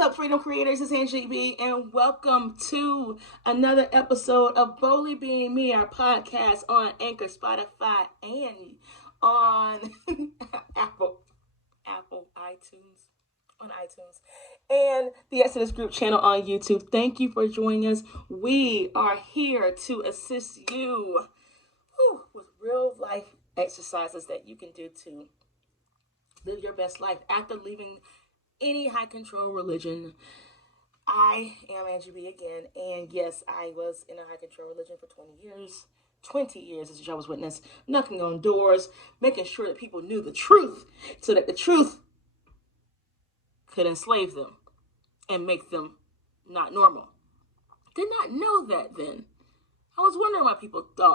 up, Freedom Creators? It's Angie B, and welcome to another episode of Boldly Being Me, our podcast on Anchor, Spotify, and on Apple iTunes, and the Exodus Group channel on YouTube. Thank you for joining us. We are here to assist you with real life exercises that you can do to live your best life after leaving any high control religion. I am Angie B again, and yes, I was in a high control religion for 20 years. 20 years as a Jehovah's Witness, knocking on doors, making sure that people knew the truth so that the truth could enslave them and make them not normal. Did not know that then. I was wondering why people I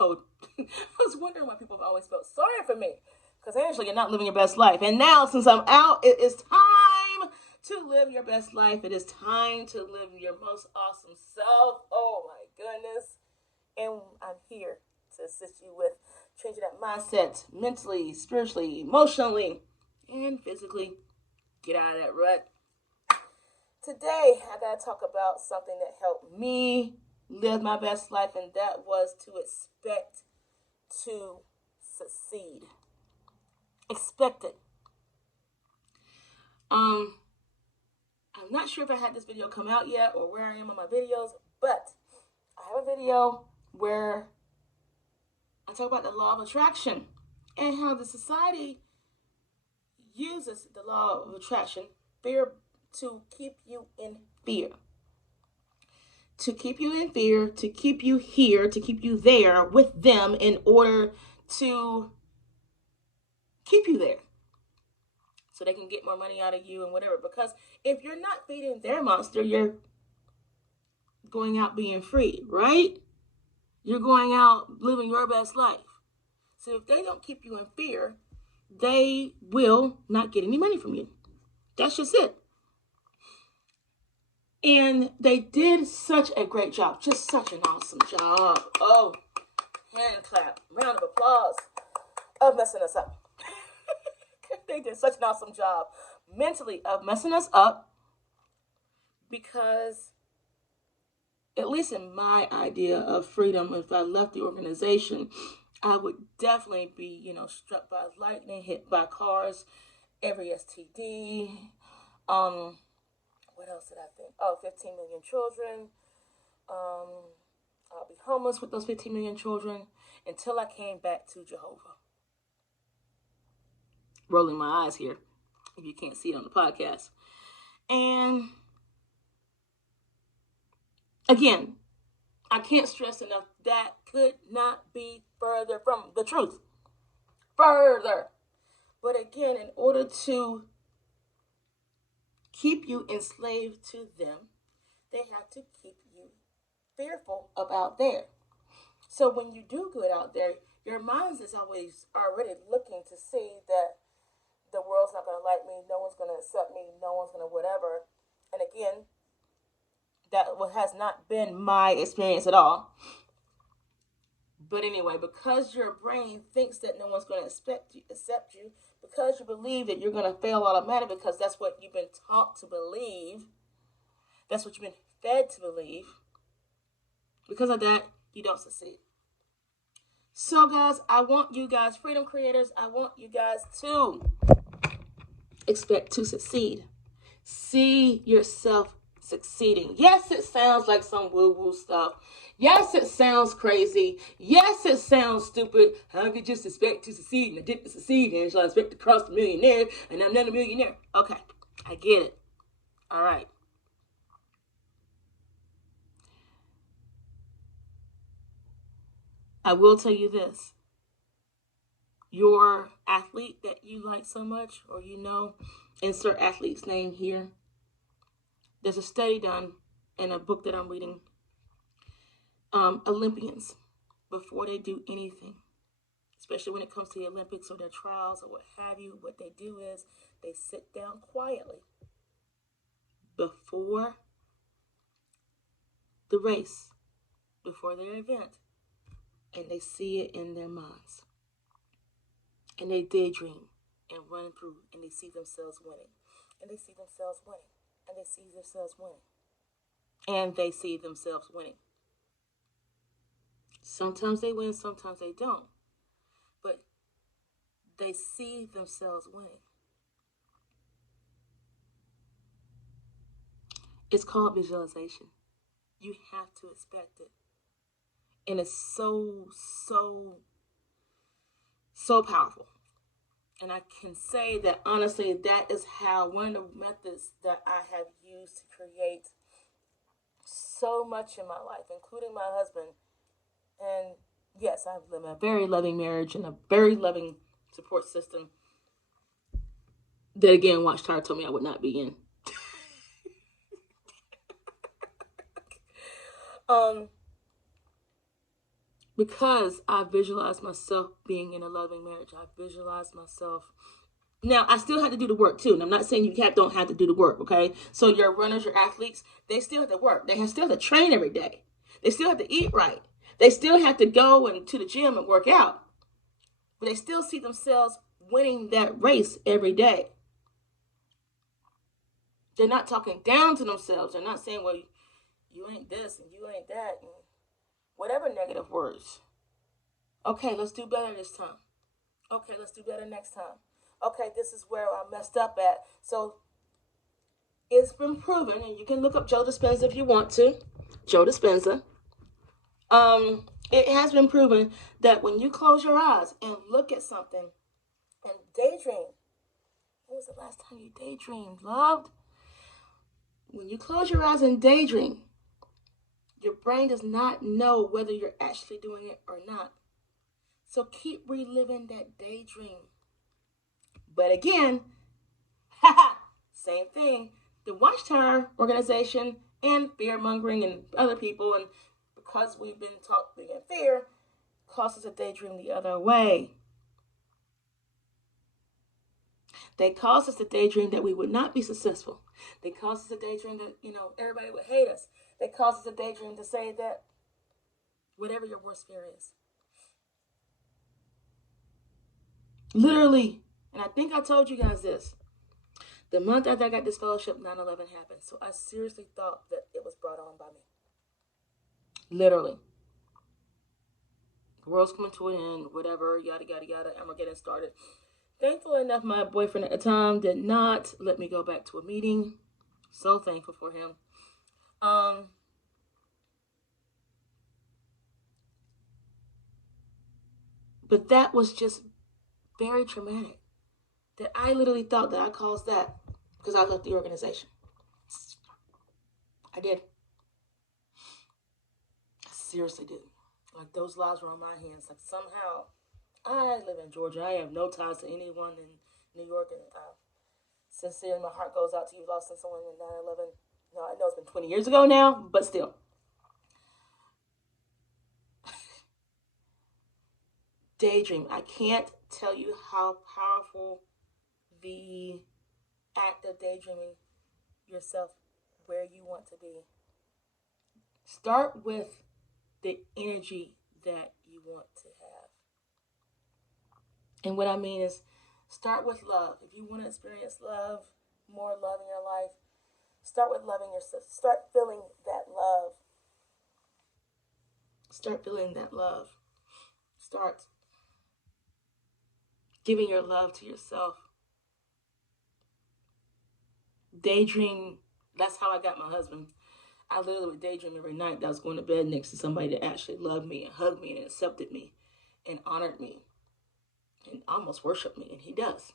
was wondering why people always felt sorry for me. Because Angela, you're not living your best life. And now, since I'm out, it is time to live your best life. It is time to live your most awesome self. Oh my goodness. And I'm here to assist you with changing that mindset mentally, spiritually, emotionally, and physically. Get out of that rut. Today, I got to talk about something that helped me live my best life, and that was to expect to succeed. Expect it. I'm not sure if I had this video come out yet or where I am on my videos, but I have a video where I talk about the law of attraction and how the society uses the law of attraction, fear, to keep you in fear. To keep you in fear, to keep you here, to keep you there with them in order to keep you there. So they can get more money out of you and whatever. Because if you're not feeding their monster, you're going out being free, right? You're going out living your best life. So if they don't keep you in fear, they will not get any money from you. That's just it. And they did such a great job. Just such an awesome job. Oh, hand clap, round of applause of messing us up. They did such an awesome job mentally of messing us up, because at least in my idea of freedom, if I left the organization, I would definitely be, struck by lightning, hit by cars, every STD. What else did I think? 15 million children. I'll be homeless with those 15 million children until I came back to Jehovah. Rolling my eyes here, if you can't see it on the podcast. And again, I can't stress enough, that could not be further from the truth. Further. But again, in order to keep you enslaved to them, they have to keep you fearful about there. So when you do good out there, your mind is always already looking to see that the world's not going to like me, no one's going to accept me, no one's going to whatever. And again, that has not been my experience at all. But anyway, because your brain thinks that no one's going to accept you, because you believe that you're going to fail automatically, because that's what you've been taught to believe, that's what you've been fed to believe, because of that, you don't succeed. So guys, I want you guys, Freedom Creators, I want you guys to expect to succeed. See yourself succeeding. Yes, it sounds like some woo-woo stuff. Yes, it sounds crazy. Yes, it sounds stupid. How could you just expect to succeed and I didn't succeed, and so I expect to cross the millionaire and I'm not a millionaire? Okay, I get it. All right. I will tell you this. Your athlete that you like so much, or insert athlete's name here. There's a study done in a book that I'm reading. Olympians, before they do anything, especially when it comes to the Olympics or their trials or what have you, what they do is they sit down quietly before the race, before their event, and they see it in their minds. And they daydream and run through, and they see themselves winning. And they see themselves winning. and they see themselves winning. And they see themselves winning. Sometimes they win, sometimes they don't. But they see themselves winning. It's called visualization. You have to expect it. And it's so powerful. And I can say that honestly, that is how one of the methods that I have used to create so much in my life, including my husband. And yes, I live in a very loving marriage and a very loving support system that, again, Watchtower told me I would not be in. Because I visualized myself being in a loving marriage. I visualized myself. Now, I still have to do the work too. And I'm not saying you don't have to do the work, okay? So your runners, your athletes, they still have to work. They still have to train every day. They still have to eat right. They still have to go to the gym and work out. But they still see themselves winning that race every day. They're not talking down to themselves. They're not saying, well, you ain't this and you ain't that, and whatever negative words. Okay, let's do better this time. Okay, let's do better next time. Okay, this is where I messed up at. So it's been proven, and you can look up Joe Dispenza if you want to. Joe Dispenza. It has been proven that when you close your eyes and look at something and daydream, when was the last time you daydreamed, loved? When you close your eyes and daydream, your brain does not know whether you're actually doing it or not. So keep reliving that daydream. But again, same thing. The Watchtower organization and fear mongering and other people, and because we've been taught being in fear, causes us to daydream the other way. They cause us to daydream that we would not be successful. They cause us to daydream that, everybody would hate us. They cause us to daydream to say that whatever your worst fear is. Literally, and I think I told you guys this, the month after I got this fellowship, 9/11 happened. So I seriously thought that it was brought on by me. Literally. The world's coming to an end, whatever, yada, yada, yada, and we're getting started. Thankful enough, my boyfriend at the time did not let me go back to a meeting. So thankful for him. But that was just very traumatic. That I literally thought that I caused that because I left the organization. I did. I seriously did. Like, those lives were on my hands. Like, somehow, I live in Georgia. I have no ties to anyone in New York. And sincerely, my heart goes out to you. Lost someone in 9/11. No, I know it's been 20 years ago now, but still. Daydream. I can't tell you how powerful the act of daydreaming yourself where you want to be. Start with the energy that you want to have. And what I mean is, start with love. If you want to experience love, more love in your life, start with loving yourself. Start feeling that love. Start feeling that love. Start giving your love to yourself. Daydream. That's how I got my husband. I literally would daydream every night that I was going to bed next to somebody that actually loved me and hugged me and accepted me and honored me and almost worshiped me. And he does.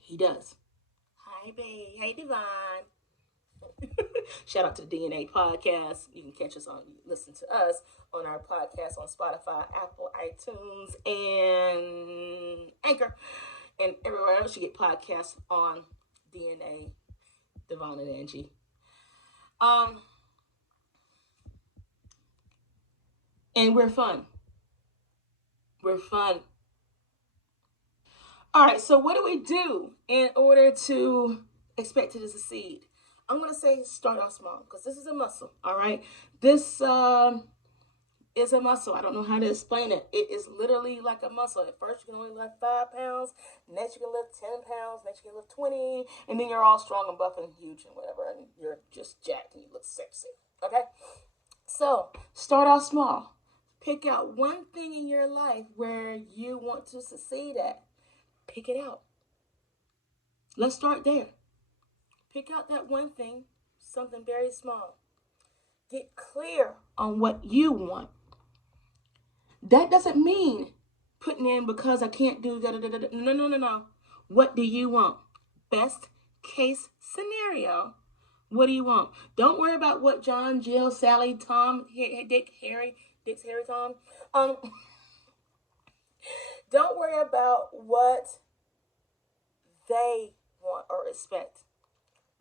He does. Hi, babe. Hey, Divine. Shout out to the DNA podcast. You can catch us listen to us on our podcast on Spotify, Apple, iTunes, and Anchor, and everywhere else you get podcasts on DNA, Divine and Angie. And we're fun. We're fun. All right, so what do we do in order to expect it to succeed? I'm going to say start off small because this is a muscle, all right? This is a muscle. I don't know how to explain it. It is literally like a muscle. At first, you can only lift 5 pounds. Next, you can lift 10 pounds. Next, you can lift 20. And then you're all strong and buff and huge and whatever. And you're just jacked and you look sexy. Okay? So, start out small. Pick out one thing in your life where you want to succeed at. Pick it out. Let's start there. Pick out that one thing, something very small. Get clear on what you want. That doesn't mean putting in because I can't do da da da da. No. What do you want? Best case scenario. What do you want? Don't worry about what John, Jill, Sally, Tom, Dick, Harry, Tom. Don't worry about what they want or expect.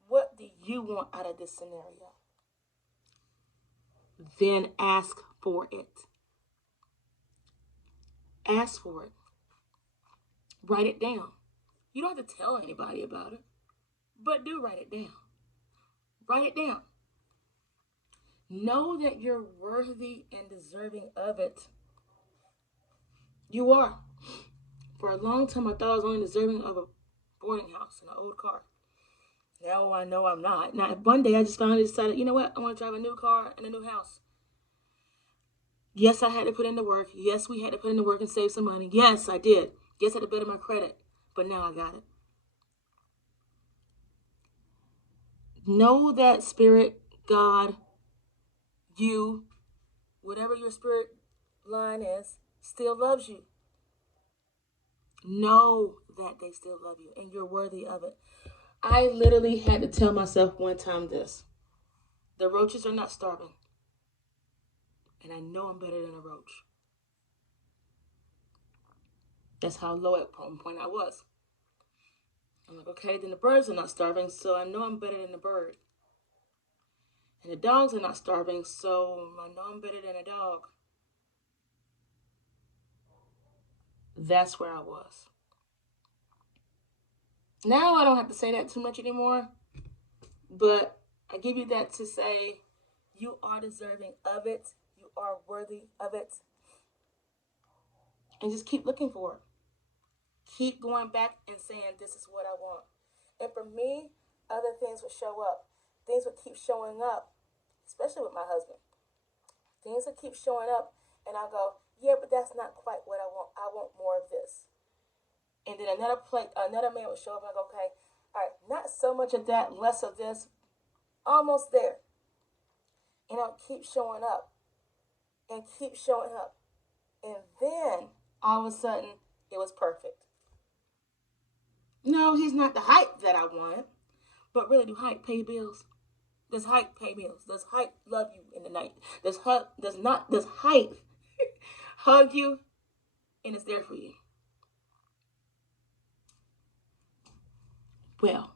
What do you want out of this scenario? Then ask for it. Ask for it. Write it down. You don't have to tell anybody about it, but do write it down. Write it down. Know that you're worthy and deserving of it. You are. For a long time, I thought I was only deserving of a boarding house and an old car. Now I know I'm not. Now, one day I just finally decided, you know what? I want to drive a new car and a new house. Yes, I had to put in the work. Yes, we had to put in the work and save some money. Yes, I did. Yes, I had to better my credit. But now I got it. Know that Spirit, God, you, whatever your spirit line is, still loves you. Know that they still love you and you're worthy of it. I literally had to tell myself one time this. The roaches are not starving. And I know I'm better than a roach. That's how low at one point I was. I'm like, okay, then the birds are not starving, so I know I'm better than a bird. And the dogs are not starving, so I know I'm better than a dog. That's where I was. Now I don't have to say that too much anymore, but I give you that to say you are deserving of it. You are worthy of it. And just keep looking for it. Keep going back and saying, this is what I want. And for me, other things would show up. Things would keep showing up, especially with my husband. Things would keep showing up, and I'll go, yeah, but that's not quite what I want. I want more of this. And then another man would show up, and I go, okay, all right, not so much of that, less of this, almost there. And I'll keep showing up, and keep showing up. And then, all of a sudden, it was perfect. No, he's not the hype that I want. But really, do hype pay bills? Does hype pay bills? Does hype love you in the night? Does hype hug you and is there for you? Well,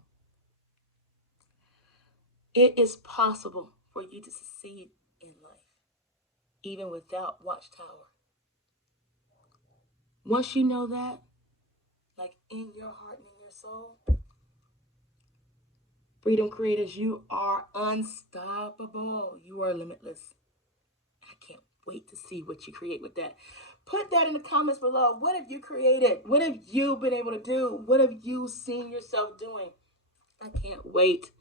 it is possible for you to succeed in life, even without Watchtower. Once you know that, like in your heart and in your soul, Freedom Creators, you are unstoppable. You are limitless. I can't wait to see what you create with that. Put that in the comments below. What have you created? What have you been able to do? What have you seen yourself doing? I can't wait.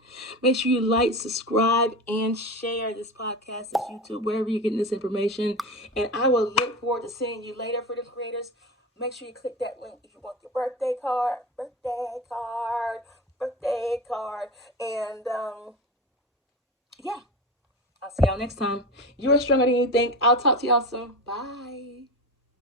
Make sure you like, subscribe, and share this podcast, this YouTube, wherever you're getting this information. And I will look forward to seeing you later, Freedom Creators. Make sure you click that link if you want your birthday card. And, yeah. I'll see y'all next time. You are stronger than you think. I'll talk to y'all soon. Bye.